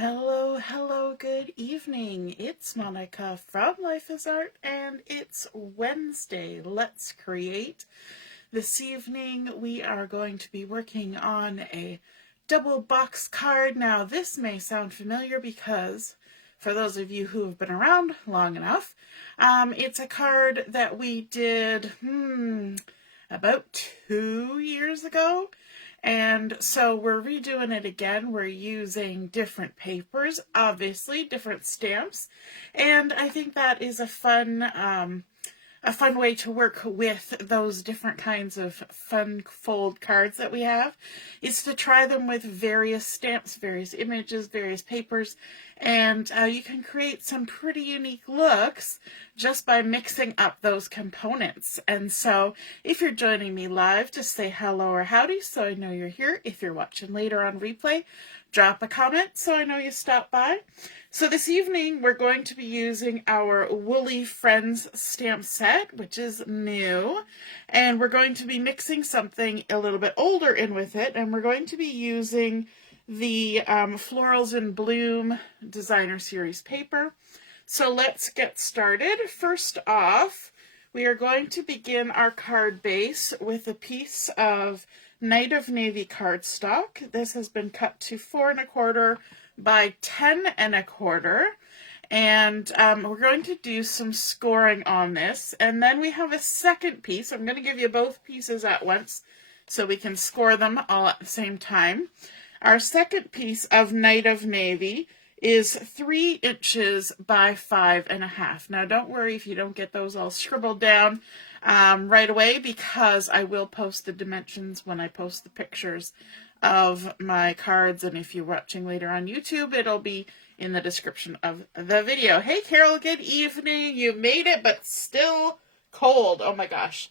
Hello, hello, good evening. It's Monica from Life is Art, and it's Wednesday. Let's create. This evening we are going to be working on a double box card. Now this may sound familiar because for those of you who have been around long enough, it's a card that we did about 2 years ago. And so we're redoing it again. We're using different papers, obviously, different stamps. And I think that is a fun way to work with those different kinds of fun fold cards that we have, is to try them with various stamps, various images, various papers, and you can create some pretty unique looks just by mixing up those components. And so if you're joining me live, just say hello or howdy so I know you're here. If you're watching later on replay, drop a comment so I know you stopped by. So this evening we're going to be using our Woolly Friends stamp set, which is new, and we're going to be mixing something a little bit older in with it, and we're going to be using the Florals in Bloom Designer Series paper. So let's get started. First off, we are going to begin our card base with a piece of Night of Navy cardstock. This has been cut to 4 1/4 by 10 1/4, and we're going to do some scoring on this. And then we have a second piece. I'm going to give you both pieces at once so we can score them all at the same time. Our second piece of Night of Navy is 3 inches by 5 1/2. Now don't worry if you don't get those all scribbled down right away, because I will post the dimensions when I post the pictures of my cards, and if you're watching later on YouTube, it'll be in the description of the video. Hey Carol, good evening. You made it, but still cold. Oh my gosh.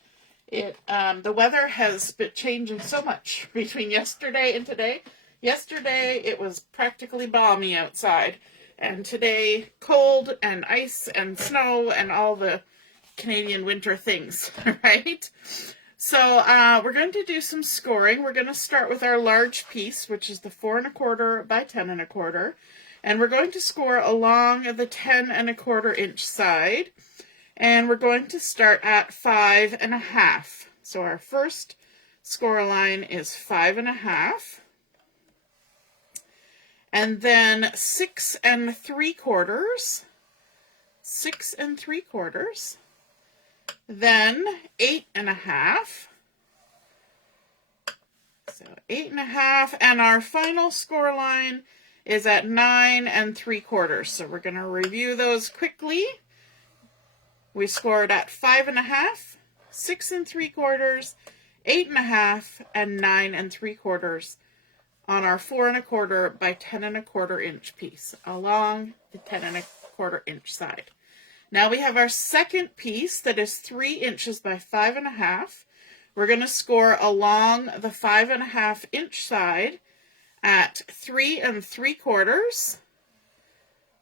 The weather has been changing so much between yesterday and today. Yesterday it was practically balmy outside, and today cold and ice and snow and all the Canadian winter things, right? So we're going to do some scoring. We're going to start with our large piece, which is the 4 1/4 by 10 1/4, and we're going to score along the 10 1/4 inch side, and we're going to start at 5 1/2. So our first score line is 5 1/2. And then 6 3/4, 6 3/4, then 8 1/2, so 8 1/2, and our final score line is at 9 3/4. So we're going to review those quickly. We scored at 5 1/2, 6 3/4, 8 1/2, and 9 3/4. on our 4 1/4 by 10 1/4 inch piece along the 10 1/4 inch side. Now we have our second piece that is 3 inches by 5 1/2. We're going to score along the 5 1/2 inch side at 3 3/4.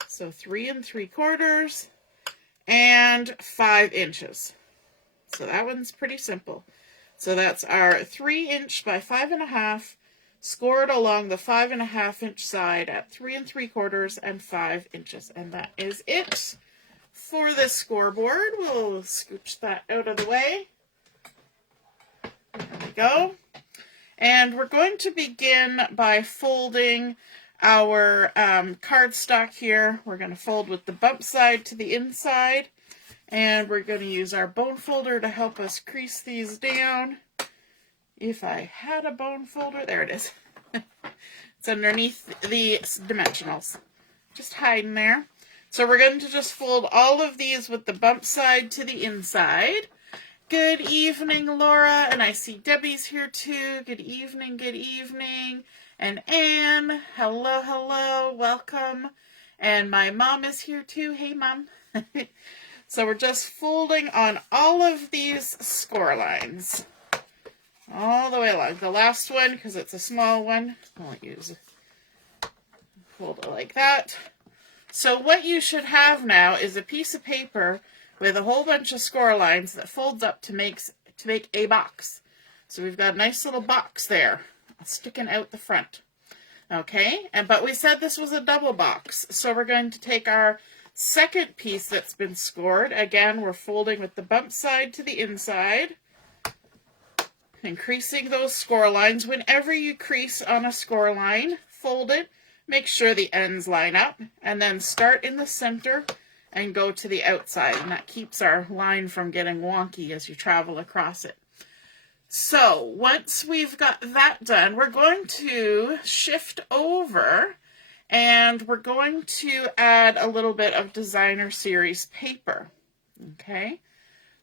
So 3 3/4 and 5 inches. So that one's pretty simple. So that's our 3 inch by 5 1/2. Scored along the 5 1/2 inch side at 3 3/4 and 5 inches. And that is it for this scoreboard. We'll scooch that out of the way. There we go. And we're going to begin by folding our cardstock here. We're going to fold with the bump side to the inside. And we're going to use our bone folder to help us crease these down. If I had a bone folder, there it is. It's underneath the dimensionals. Just hiding there. So we're going to just fold all of these with the bump side to the inside. Good evening, Laura. And I see Debbie's here too. Good evening, good evening. And Anne, hello, hello, welcome. And my mom is here too. Hey, Mom. So we're just folding on all of these score lines. All the way along. The last one, because it's a small one, I'll fold it like that. So what you should have now is a piece of paper with a whole bunch of score lines that folds up to make a box. So we've got a nice little box there, sticking out the front. Okay, but we said this was a double box, so we're going to take our second piece that's been scored. Again, we're folding with the bump side to the inside, increasing those score lines. Whenever you crease on a score line, fold it, make sure the ends line up, and then start in the center and go to the outside, and that keeps our line from getting wonky as you travel across it. So once we've got that done, we're going to shift over and we're going to add a little bit of designer series paper. Okay,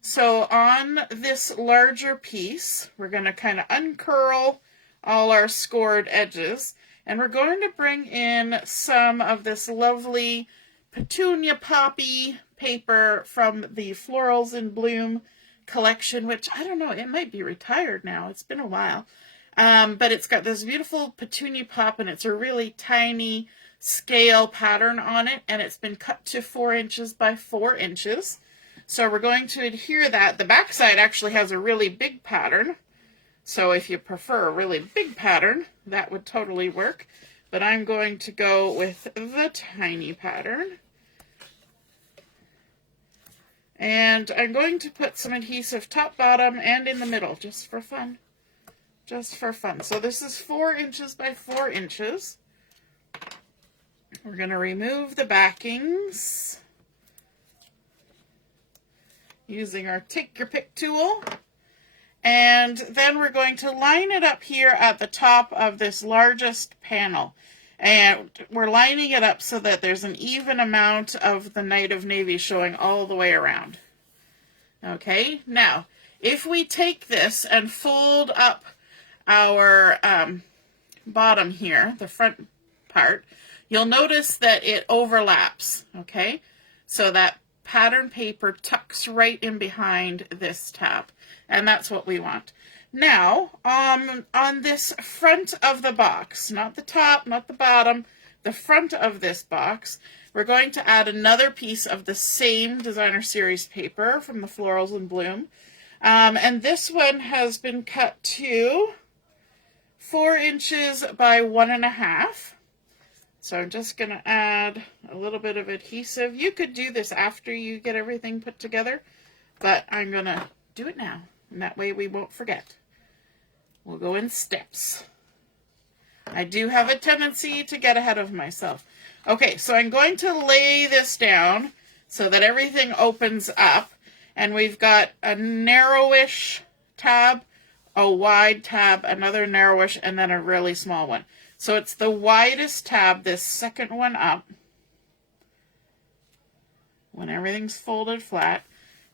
so on this larger piece, we're going to kind of uncurl all our scored edges, and we're going to bring in some of this lovely Petunia Poppy paper from the Florals in Bloom collection, which I don't know, it might be retired now. It's been a while. But it's got this beautiful Petunia Pop, and it's a really tiny scale pattern on it, and it's been cut to 4 inches by 4 inches. So we're going to adhere that. The back side actually has a really big pattern. So if you prefer a really big pattern, that would totally work. But I'm going to go with the tiny pattern. And I'm going to put some adhesive top, bottom, and in the middle, just for fun. Just for fun. So this is 4 inches by 4 inches. We're going to remove the backings using our Take Your Pick tool. And then we're going to line it up here at the top of this largest panel. And we're lining it up so that there's an even amount of the Night of Navy showing all the way around. Okay, now, if we take this and fold up our bottom here, the front part, you'll notice that it overlaps, okay? So that pattern paper tucks right in behind this tab, and that's what we want. Now, on this front of the box, not the top, not the bottom, the front of this box, we're going to add another piece of the same designer series paper from the Florals in Bloom. And this one has been cut to 4 inches by 1.5. So I'm just going to add a little bit of adhesive. You could do this after you get everything put together, but I'm going to do it now, and that way we won't forget. We'll go in steps. I do have a tendency to get ahead of myself. Okay, so I'm going to lay this down so that everything opens up, and we've got a narrowish tab, a wide tab, another narrowish, and then a really small one. So it's the widest tab, this second one up, when everything's folded flat,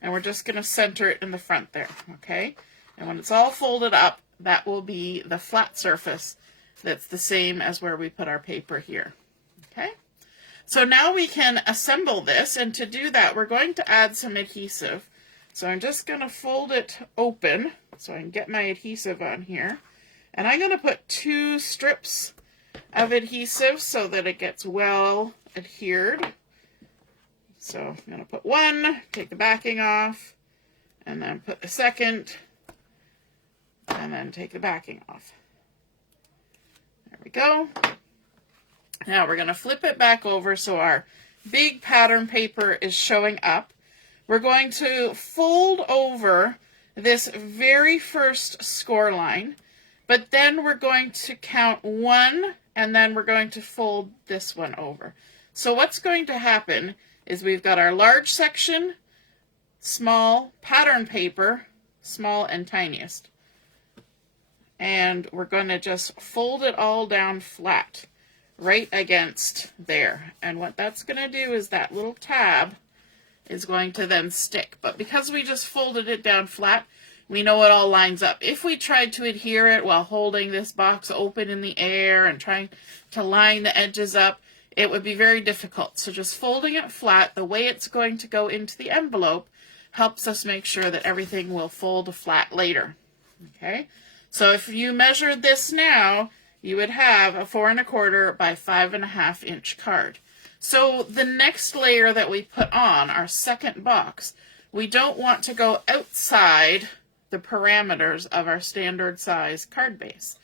and we're just going to center it in the front there, okay? And when it's all folded up, that will be the flat surface that's the same as where we put our paper here, okay? So now we can assemble this, and to do that, we're going to add some adhesive. So I'm just going to fold it open so I can get my adhesive on here. And I'm going to put 2 strips of adhesive so that it gets well adhered. So I'm going to put 1, take the backing off, and then put the second, and then take the backing off. There we go. Now we're going to flip it back over so our big pattern paper is showing up. We're going to fold over this very first score line, but then we're going to count 1, and then we're going to fold this one over. So what's going to happen is we've got our large section, small, pattern paper, small and tiniest. And we're going to just fold it all down flat, right against there. And what that's going to do is that little tab is going to then stick. But because we just folded it down flat, we know it all lines up. If we tried to adhere it while holding this box open in the air and trying to line the edges up, it would be very difficult. So just folding it flat, the way it's going to go into the envelope, helps us make sure that everything will fold flat later. Okay? So if you measured this now, you would have a 4 1/4 by 5.5 inch card. So the next layer that we put on, our second box, we don't want to go outside the parameters of our standard size card base.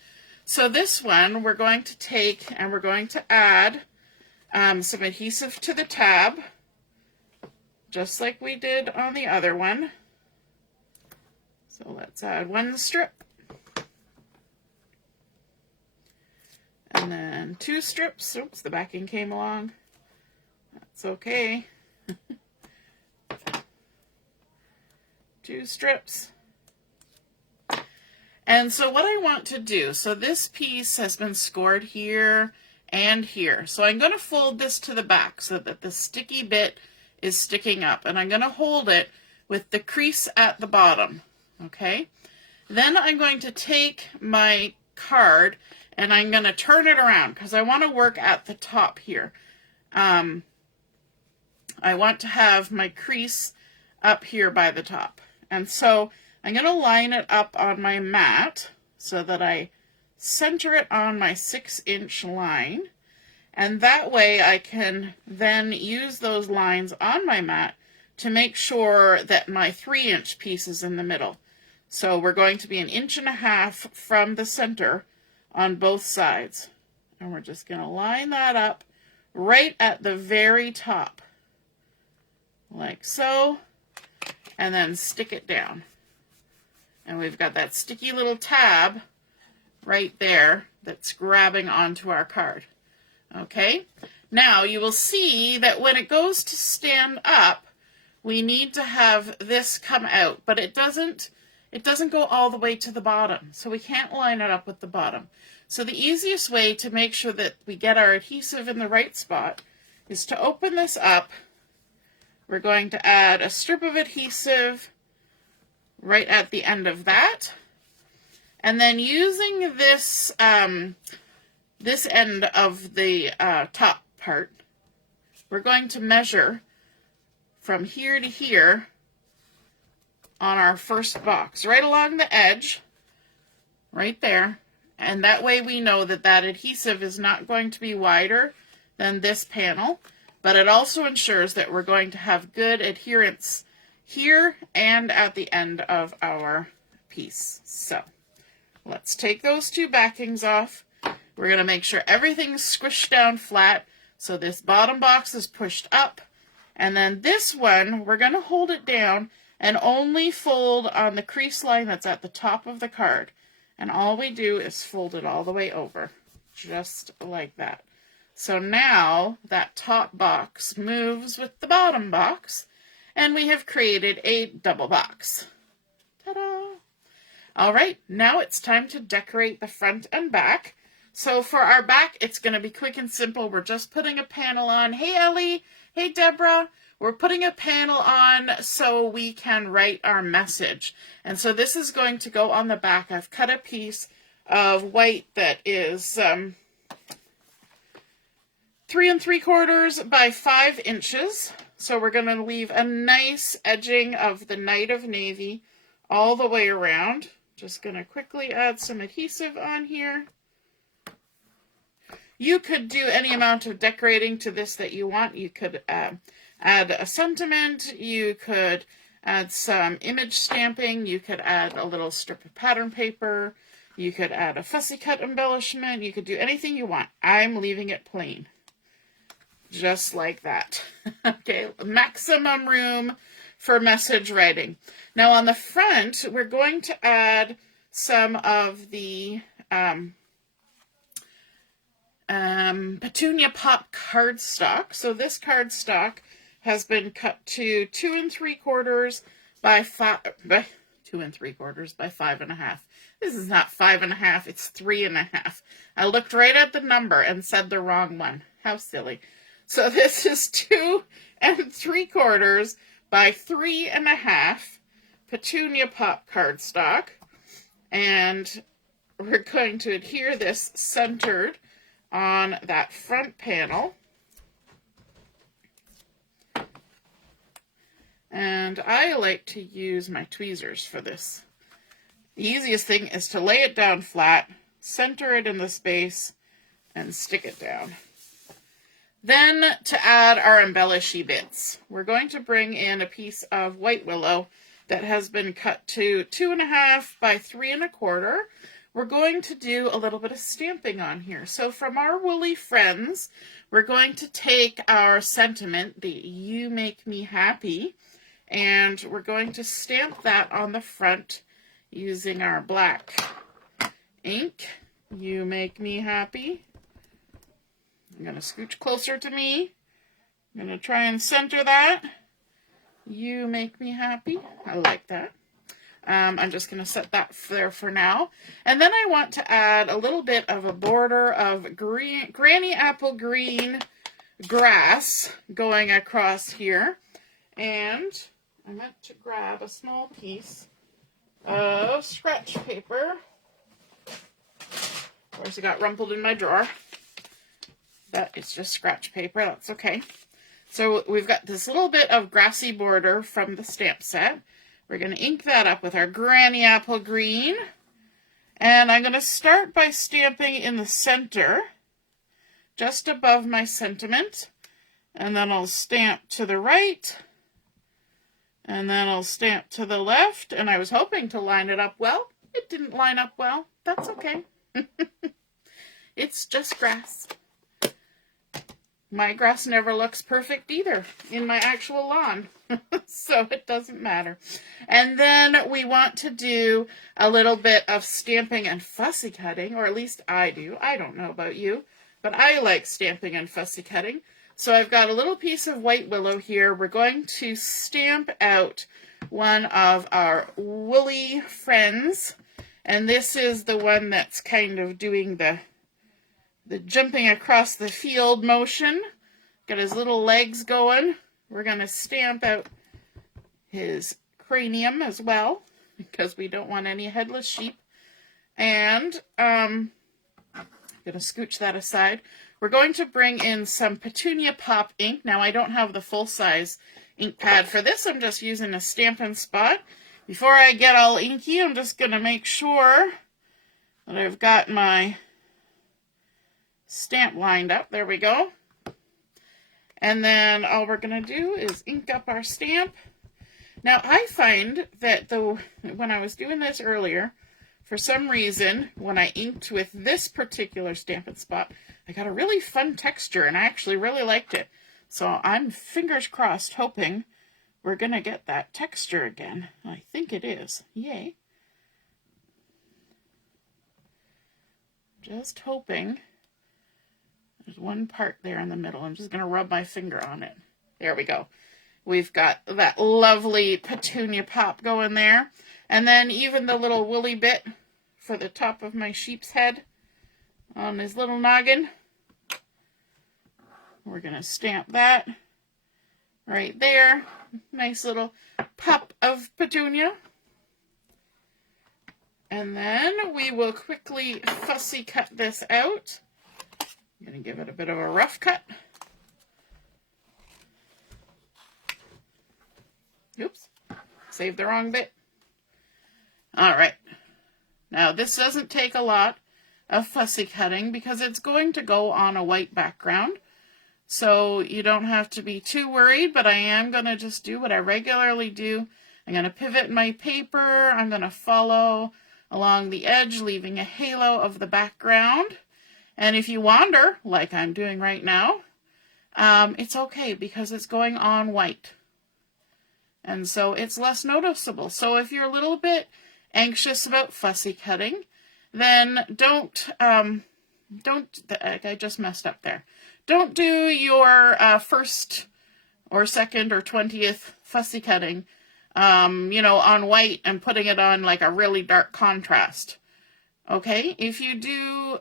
So this one we're going to take and we're going to add some adhesive to the tab, just like we did on the other one. So let's add one strip. And then 2 strips. Oops, the backing came along. That's okay. 2 strips. And so what I want to do, so this piece has been scored here and here. So I'm going to fold this to the back so that the sticky bit is sticking up. And I'm going to hold it with the crease at the bottom. Okay? Then I'm going to take my card and I'm going to turn it around because I want to work at the top here. I want to have my crease up here by the top. And so I'm going to line it up on my mat so that I center it on my 6-inch line. And that way I can then use those lines on my mat to make sure that my 3-inch piece is in the middle. So we're going to be 1.5 inches from the center on both sides. And we're just going to line that up right at the very top, like so, and then stick it down. And we've got that sticky little tab right there that's grabbing onto our card. Okay, now you will see that when it goes to stand up, we need to have this come out, but it doesn't go all the way to the bottom, so we can't line it up with the bottom. So the easiest way to make sure that we get our adhesive in the right spot is to open this up. We're going to add a strip of adhesive right at the end of that. And then using this, this end of the top part, we're going to measure from here to here on our first box, right along the edge, right there. And that way we know that that adhesive is not going to be wider than this panel, but it also ensures that we're going to have good adherence here and at the end of our piece. So let's take those 2 backings off. We're going to make sure everything's squished down flat, so this bottom box is pushed up. And then this one, we're going to hold it down and only fold on the crease line that's at the top of the card. And all we do is fold it all the way over, just like that. So now that top box moves with the bottom box, and we have created a double box. Ta-da! All right, now it's time to decorate the front and back. So for our back, it's going to be quick and simple. We're just putting a panel on. Hey, Ellie. Hey, Deborah. We're putting a panel on so we can write our message. And so this is going to go on the back. I've cut a piece of white that is 3 3/4 by 5 inches. So we're going to leave a nice edging of the Night of Navy all the way around. Just going to quickly add some adhesive on here. You could do any amount of decorating to this that you want. You could add a sentiment, you could add some image stamping, you could add a little strip of pattern paper, you could add a fussy cut embellishment, you could do anything you want. I'm leaving it plain. Just like that. Okay, maximum room for message writing. Now on the front, we're going to add some of the Petunia Pop cardstock. So this cardstock has been cut to 2 3/4 by 2 3/4 by 5.5. This is not 5.5, it's 3.5. I looked right at the number and said the wrong one. How silly. So this is 2 3/4 by 3.5 Petunia Pop cardstock. And we're going to adhere this centered on that front panel. And I like to use my tweezers for this. The easiest thing is to lay it down flat, center it in the space, and stick it down. Then to add our embellishy bits, we're going to bring in a piece of white willow that has been cut to 2.5 by 3 1/4. we're going to do a little bit of stamping on here. So from our woolly friends, we're going to take our sentiment, the "You Make Me Happy," and we're going to stamp that on the front using our black ink. You make me happy. I'm going to scooch closer to me. I'm going to try and center that. You make me happy. I like that. I'm just going to set that there for now. And then I want to add a little bit of a border of green, granny apple green grass going across here. And I meant to grab a small piece of scratch paper. Of course, it got rumpled in my drawer. But it's just scratch paper. That's okay. So we've got this little bit of grassy border from the stamp set. We're going to ink that up with our granny apple green. And I'm going to start by stamping in the center, just above my sentiment. And then I'll stamp to the right. And then I'll stamp to the left. And I was hoping to line it up well. It didn't line up well. That's okay. It's just grass. My grass never looks perfect either in my actual lawn, so it doesn't matter. And then we want to do a little bit of stamping and fussy cutting, or at least I do. I don't know about you, but I like stamping and fussy cutting. So I've got a little piece of white willow here. We're going to stamp out one of our woolly friends, and this is the one that's kind of doing the jumping across the field motion. Got his little legs going. We're going to stamp out his cranium as well, because we don't want any headless sheep. And I'm going to scooch that aside. We're going to bring in some Petunia Pop ink. Now, I don't have the full-size ink pad for this. I'm just using a Stampin' Spot. Before I get all inky, I'm just going to make sure that I've got my stamp lined up. There we go. And then all we're going to do is ink up our stamp. Now I find that when I was doing this earlier, for some reason, when I inked with this particular Stampin' Spot, I got a really fun texture and I actually really liked it. So I'm fingers crossed hoping we're going to get that texture again. I think it is. Yay. Just hoping. There's one part there in the middle. I'm just going to rub my finger on it. There we go. We've got that lovely Petunia Pop going there. And then even the little woolly bit for the top of my sheep's head on his little noggin. We're going to stamp that right there. Nice little pop of petunia. And then we will quickly fussy cut this out. I'm going to give it a bit of a rough cut. Oops, saved the wrong bit. All right. Now this doesn't take a lot of fussy cutting because it's going to go on a white background. So you don't have to be too worried, but I am going to just do what I regularly do. I'm going to pivot my paper. I'm going to follow along the edge, leaving a halo of the background. And if you wander, like I'm doing right now, it's okay because it's going on white. And so it's less noticeable. So if you're a little bit anxious about fussy cutting, then don't, I just messed up there. Don't do your first or second or 20th fussy cutting, on white and putting it on like a really dark contrast. Okay, if you do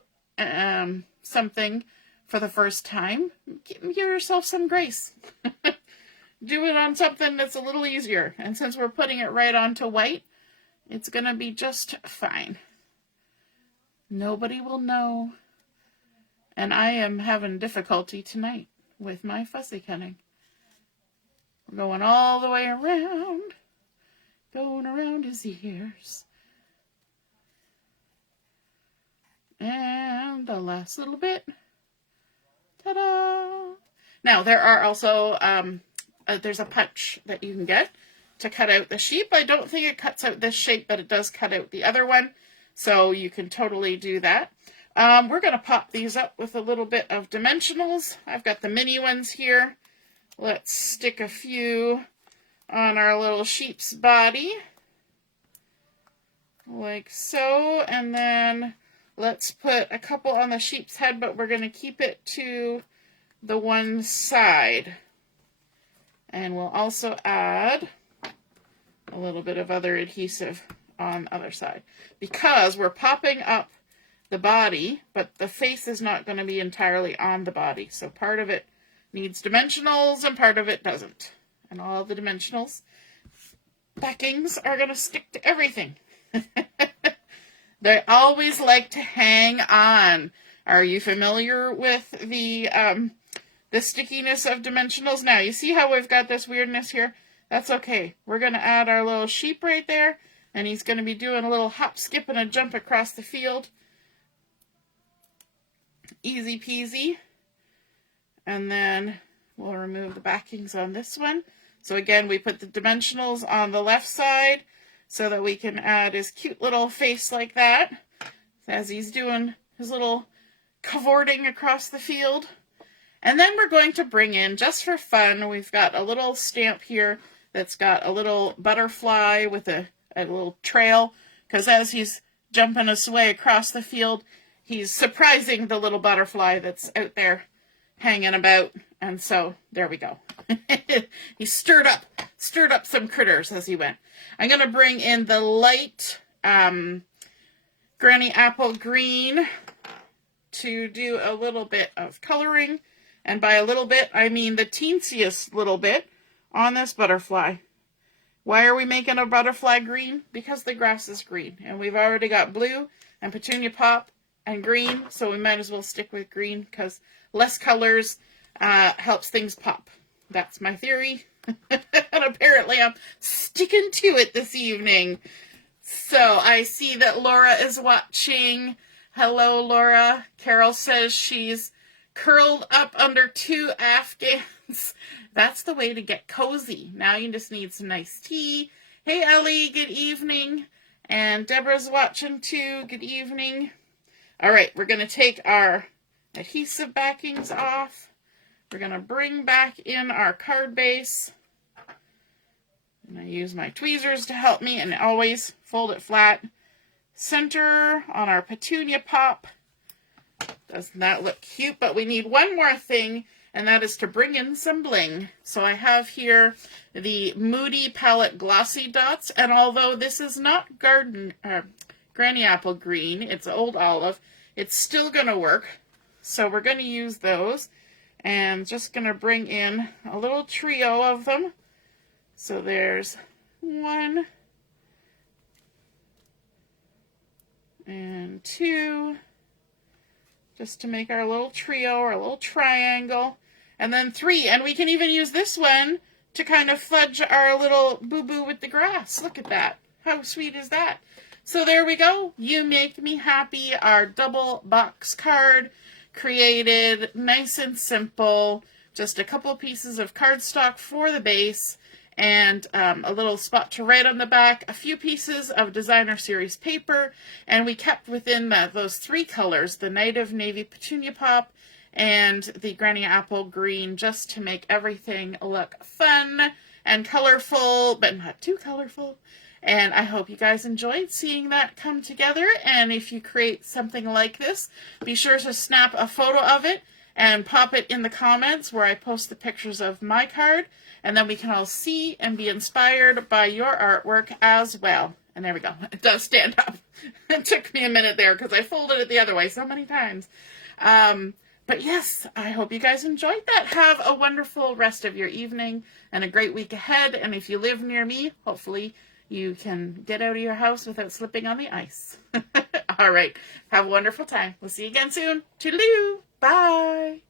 something for the first time, give yourself some grace. Do it on something that's a little easier. And since we're putting it right onto white, it's going to be just fine. Nobody will know. And I am having difficulty tonight with my fussy cutting. We're going all the way around. Going around his ears. And the last little bit. Ta-da! Now, there are also, there's a punch that you can get to cut out the sheep. I don't think it cuts out this shape, but it does cut out the other one. So you can totally do that. We're going to pop these up with a little bit of dimensionals. I've got the mini ones here. Let's stick a few on our little sheep's body, like so, and then let's put a couple on the sheep's head, but we're going to keep it to the one side. And we'll also add a little bit of other adhesive on the other side, because we're popping up the body, but the face is not going to be entirely on the body. So part of it needs dimensionals and part of it doesn't. And all the dimensionals backings are going to stick to everything. They always like to hang on. Are you familiar with the stickiness of dimensionals? Now, you see how we've got this weirdness here? That's okay. We're going to add our little sheep right there, and he's going to be doing a little hop, skip, and a jump across the field. Easy peasy. And then we'll remove the backings on this one. So again, we put the dimensionals on the left side so that we can add his cute little face like that as he's doing his little cavorting across the field. And then we're going to bring in, just for fun, we've got a little stamp here that's got a little butterfly with a little trail, because as he's jumping his way across the field, he's surprising the little butterfly that's out there hanging about. And so there we go. He stirred up some critters as he went. I'm going to bring in the light Granny Apple Green to do a little bit of coloring. And by a little bit, I mean the teensiest little bit on this butterfly. Why are we making a butterfly green? Because the grass is green. And we've already got blue and Petunia Pop and green, so we might as well stick with green, because less colors helps things pop. That's my theory. And apparently I'm sticking to it this evening. So I see that Laura is watching. Hello, Laura. Carol says she's curled up under 2 Afghans. That's the way to get cozy. Now you just need some nice tea. Hey, Ellie, good evening. And Deborah's watching too. Good evening. All right, we're going to take our adhesive backings off. We're going to bring back in our card base. And I use my tweezers to help me, and always fold it flat. Center on our Petunia Pop. Doesn't that look cute? But we need one more thing, and that is to bring in some bling. So I have here the Moody Palette Glossy dots, and although this is not Granny Apple Green, it's Old Olive, it's still going to work. So we're going to use those, and just going to bring in a little trio of them. So there's 1 and 2, just to make our little trio or a little triangle, and then 3. And we can even use this one to kind of fudge our little boo-boo with the grass. Look at that. How sweet is that? So there we go. You Make Me Happy, our double box card, created nice and simple. Just a couple pieces of cardstock for the base, and a little spot to write on the back, a few pieces of designer series paper, and we kept within those 3 colors, the Night of Navy Petunia Pop and the Granny Apple Green, just to make everything look fun and colorful, but not too colorful. And I hope you guys enjoyed seeing that come together. And if you create something like this, be sure to snap a photo of it and pop it in the comments where I post the pictures of my card. And then we can all see and be inspired by your artwork as well. And there we go. It does stand up. It took me a minute there because I folded it the other way so many times. But yes, I hope you guys enjoyed that. Have a wonderful rest of your evening and a great week ahead. And if you live near me, hopefully you can get out of your house without slipping on the ice. All right. Have a wonderful time. We'll see you again soon. Toodaloo. Bye.